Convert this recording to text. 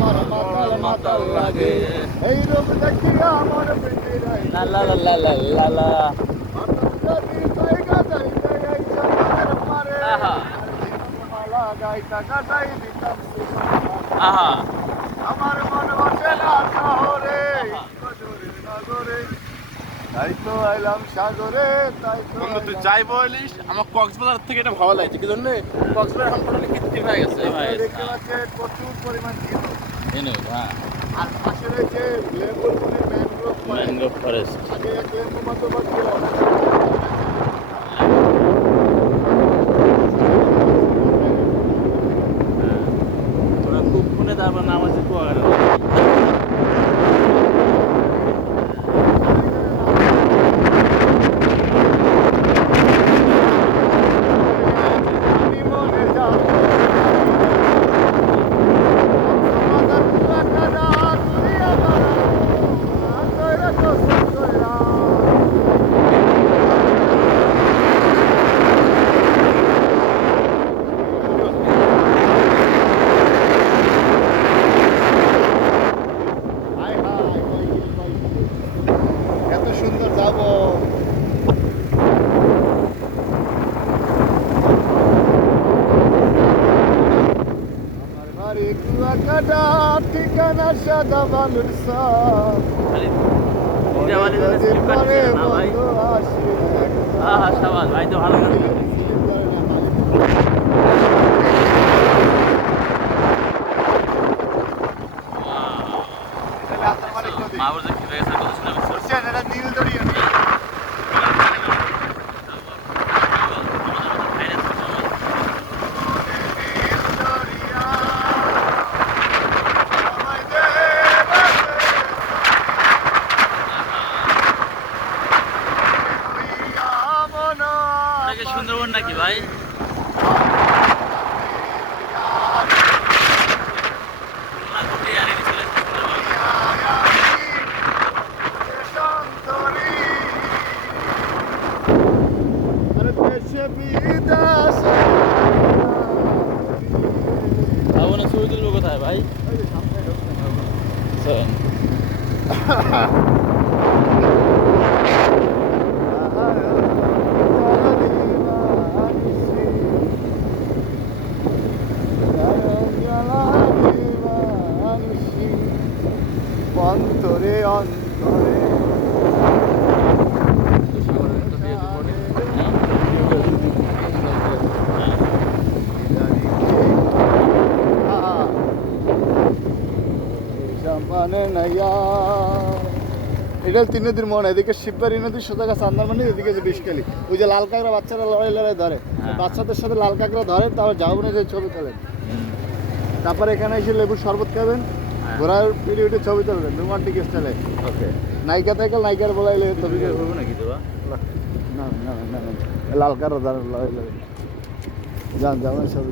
আমার মাতাল মাতাল লাগে এই রূপ দেখিয়া আমার পেটে রাই লা লা লা লা লা লা লা। যদি জায়গা যাইতে আইছা মায়ের মারে আহা মালা গাইতা গাইতাই দিতাম আহা। আমার মন বসে না শহরে কজরের নগরে তাই তো আইলাম সাগরে তাই তো বন্ধু তুই যাই বলিস আমার কক্সবাজার থেকে এটা ভালো লাগছে কি জন্য কক্সবাজার এখন টোটালি কৃত্রিম হয়ে গেছে দেখতে পাচ্ছেন প্রচুর পরিমাণ ঝিনুক এনো হ্যাঁ আর পাশে রয়েছে লেবুর মানে ম্যানগ্রোভ ফরেস্ট ম্যানগ্রোভ ফরেস্ট। আগে এক লেবু মতো ছিল ওরা খুব ফোনে তারপর নাম আছে কুয়াকাটা। এত সুন্দর যাবো আমার বাড়ি কুয়াকাটা ঠিকানা সাদা বালুর সাপ খালি দিদাবালি জন্য স্লিপ কাটছে না ভাই। আহা শাবাশ ভাই তো ভালো গান গায়। মাহবুব যে খেলে গেছে কত সুন্দর সুন্দরবন নাকি ভাই? ভাবনা ছবি তুলবো কোথায় ভাই? চলেন। অন্তরে অন্তরে মানে নাইয়া এটা 3 নদীর মনে এদিকে শিববাড়ি নদী সোজা গাছ আন্দারমানি এদিকে যে বিষকালি ওই যে লাল কাঁকড়া বাচ্চারা লড়াই লড়াই ধরে বাচ্চাদের সাথে লাল কাঁকড়া ধরে তারপর যাওবনে যে ছবি তোলেন তারপরে এখানে এসে লেবুর শরবত খাবেন ঘোরার পিরিয়ডে ছবি তুলবেন রোমান্টিক স্টাইলে ওকে। নায়িকা থেকে নায়িকার বলাইলে ছবি করবো নাকি তো? না না না লাল কাঁকড়া ধরে লড়াই লড়াই যান যাবেন ছবি